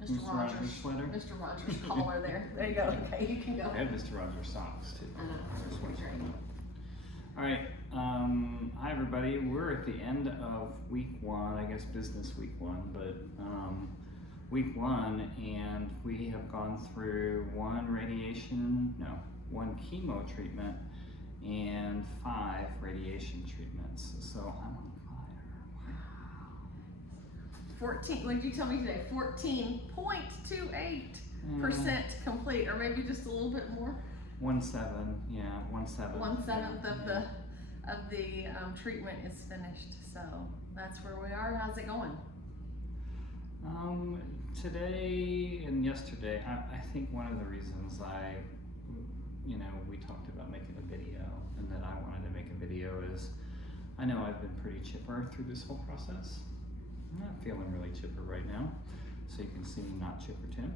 Mr. Rogers sweater. Mr. Rogers collar there. There you go. Okay, you can go. I have Mr. Rogers socks too. I know. Just one second. All right. Hi everybody. We're at the end of week one, I guess business week one, but week one, and we have gone through one chemo treatment and 5 radiation treatments. So I'm on fire. 14, what did you tell me today? 14.28% complete, or maybe just a little bit more. 1/7, yeah, 1/7. 1/7 of the treatment is finished. So that's where we are. How's it going? Today and yesterday, I think one of the reasons we talked about making a video and that I wanted to make a video is I know I've been pretty chipper through this whole process. I'm not feeling really chipper right now, so you can see me not chipper too.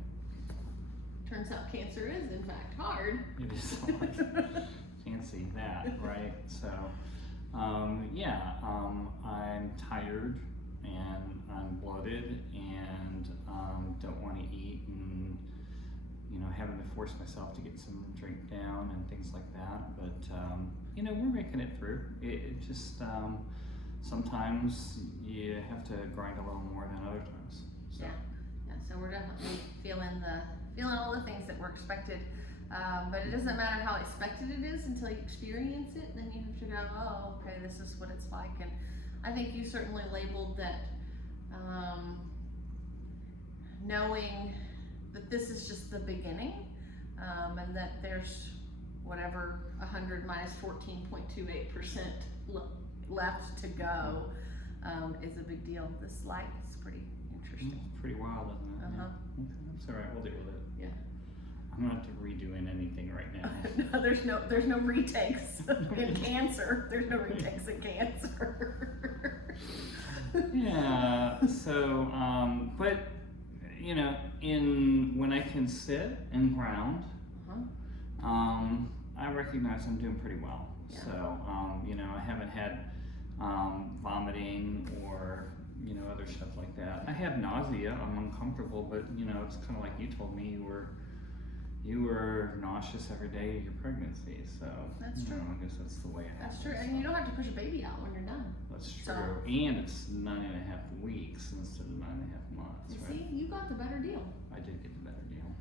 Turns out cancer is in fact hard. It is hard. Can't see that, right? So, I'm tired and I'm bloated and don't want to eat and having to force myself to get some drink down and things like that. But we're making it through. It just sometimes you have to grind a little more than other times. So. Yeah. So we're definitely feeling all the things that were expected. But it doesn't matter how expected it is until you experience it. Then you have to go, oh, okay, this is what it's like. And I think you certainly labeled that knowing that this is just the beginning, and that there's whatever 100 minus 14.28% left to go is a big deal. This light is pretty interesting. It's pretty wild, isn't it? Uh-huh. Yeah. Okay, that's all right. We'll deal with it. Yeah. I'm not redoing anything right now. No, there's no retakes in cancer. There's no retakes in cancer. Yeah. So, but when I can sit and ground, I recognize I'm doing pretty well. Yeah. So, I haven't had vomiting or other stuff like that. I have nausea. I'm uncomfortable, but it's kind of like you told me you were nauseous every day of your pregnancy. So That's true. I guess that's the way it happens. That's true, and you don't have to push a baby out when you're done. That's true. So- And it's 9.5 weeks instead of 9.5 months. You Right? see, you got the better deal. I did get the better deal.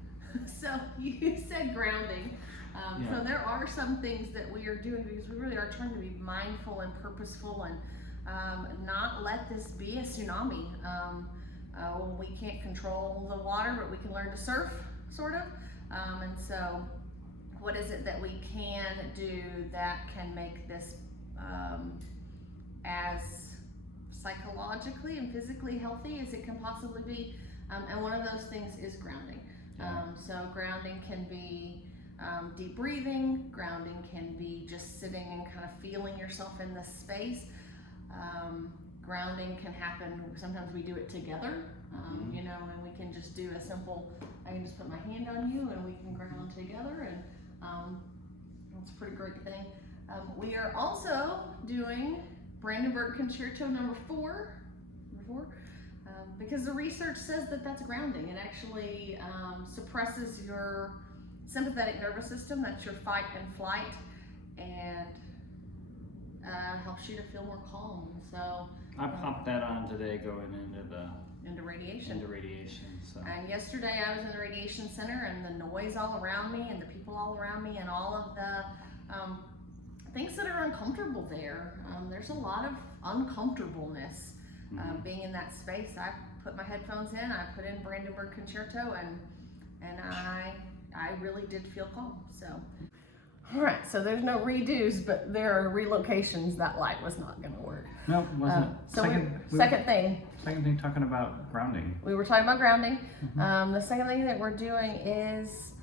So you said grounding. Yeah. So there are some things that we are doing because we really are trying to be mindful and purposeful and not let this be a tsunami. We can't control the water, but we can learn to surf, sort of. And so what is it that we can do that can make this as psychologically and physically healthy as it can possibly be? And one of those things is grounding. So grounding can be deep breathing. Grounding can be just sitting and kind of feeling yourself in this space. Grounding can happen, sometimes we do it together, and we can just do a simple, I can just put my hand on you and we can ground together, and that's a pretty great thing. We are also doing Brandenburg Concerto number 4, because the research says that that's grounding. It actually suppresses your sympathetic nervous system, that's your fight and flight, and helps you to feel more calm. So I popped that on today going into radiation. So And yesterday I was in the radiation center, and the noise all around me and the people all around me and all of the things that are uncomfortable there. There's a lot of uncomfortableness being in that space. I put my headphones in, I put in Brandenburg Concerto, and I really did feel calm. So. All right, so there's no redos, but there are relocations. That light was not going to work. no, it wasn't. Second thing, talking about grounding. we were talking about grounding. The second thing that we're doing is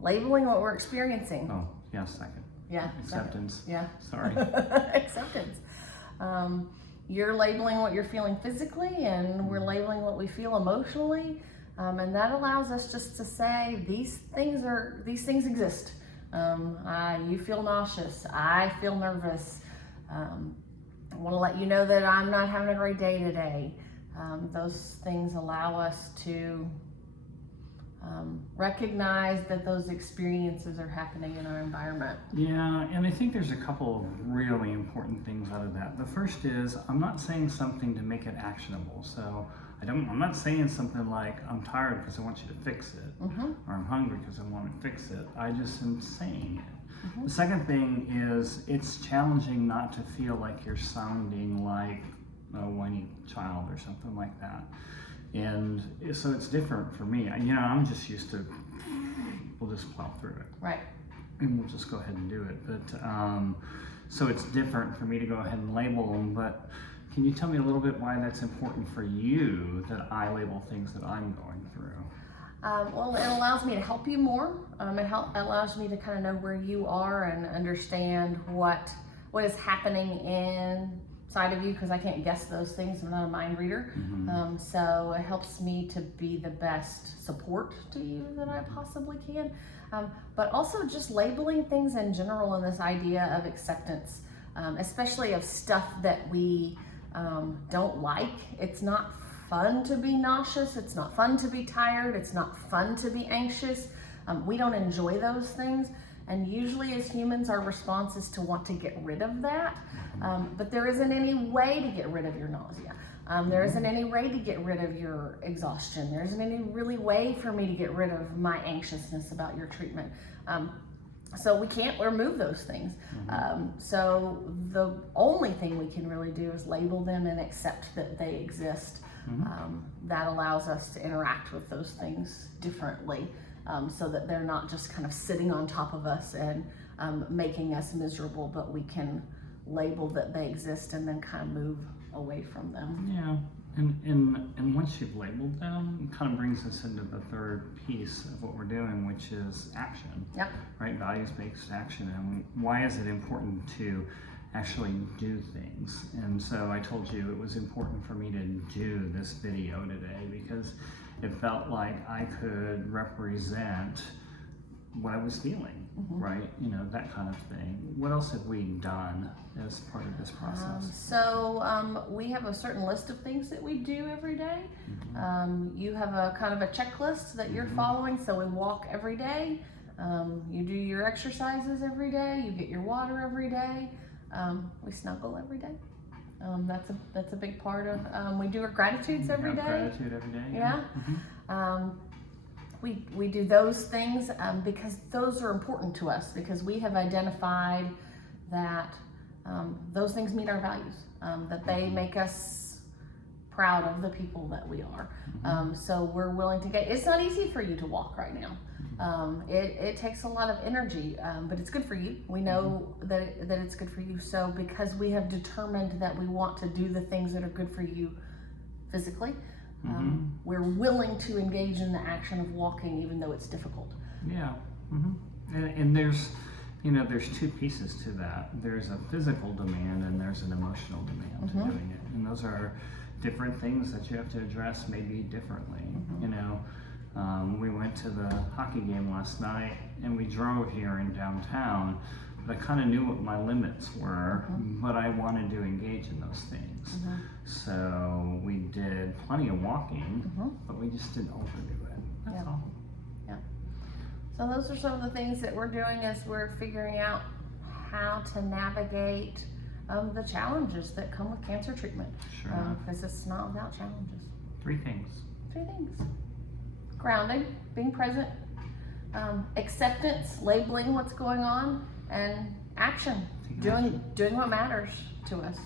labeling what we're experiencing. Oh, yeah, second. Yeah. Acceptance. Yeah. Sorry. Acceptance. You're labeling what you're feeling physically, and we're labeling what we feel emotionally, and that allows us just to say these things exist. You feel nauseous. I feel nervous. I want to let you know that I'm not having a great day today. Those things allow us to recognize that those experiences are happening in our environment. Yeah, and I think there's a couple of really important things out of that. The first is, I'm not saying something to make it actionable. So I'm not saying something like, I'm tired because I want you to fix it, or I'm hungry because I want to fix it. I just am saying it. The second thing is, it's challenging not to feel like you're sounding like a whiny child or something like that. And so it's different for me. I'm just used to, we'll just plow through it. Right. And we'll just go ahead and do it. But so it's different for me to go ahead and label them. But can you tell me a little bit why that's important for you, that I label things that I'm going through? Well, it allows me to help you more. It allows me to kind of know where you are and understand what is happening inside of you, because I can't guess those things. I'm not a mind reader. So it helps me to be the best support to you that I possibly can. But also just labeling things in general, and this idea of acceptance, especially of stuff that we don't like. It's not fun to be nauseous. It's not fun to be tired. It's not fun to be anxious. We don't enjoy those things. And usually as humans, our response is to want to get rid of that. But there isn't any way to get rid of your nausea. There isn't any way to get rid of your exhaustion. There isn't any really way for me to get rid of my anxiousness about your treatment. So we can't remove those things. So the only thing we can really do is label them and accept that they exist. That allows us to interact with those things differently, so that they're not just kind of sitting on top of us and making us miserable, but we can label that they exist and then kind of move away from them. Yeah, and once you've labeled them, it kind of brings us into the third piece of what we're doing, which is action. Yep. Right, values-based action. And why is it important to actually do things? And so I told you it was important for me to do this video today because it felt like I could represent what I was feeling, right? That kind of thing. What else have we done as part of this process? So we have a certain list of things that we do every day. You have a kind of a checklist that you're following. So we walk every day. You do your exercises every day. You get your water every day. We snuggle every day. That's a big part of. We do our gratitudes every day. Gratitude every day. Yeah. We do those things because those are important to us, because we have identified that those things meet our values, that they make us proud of the people that we are. So we're willing to get. It's not easy for you to walk right now. It takes a lot of energy, but it's good for you. We know that it's good for you. So because we have determined that we want to do the things that are good for you physically, we're willing to engage in the action of walking, even though it's difficult. Yeah. And there's two pieces to that. There's a physical demand and there's an emotional demand to doing it. And those are different things that you have to address maybe differently. We went to the hockey game last night and we drove here in downtown, but I kind of knew what my limits were, but I wanted to engage in those things. So we did plenty of walking, but we just didn't overdo it. That's all. Yeah. So those are some of the things that we're doing as we're figuring out how to navigate the challenges that come with cancer treatment. Sure. Because it's not without challenges. 3 things. 3 things. Grounding, being present, acceptance, labeling what's going on, and action, doing what matters to us.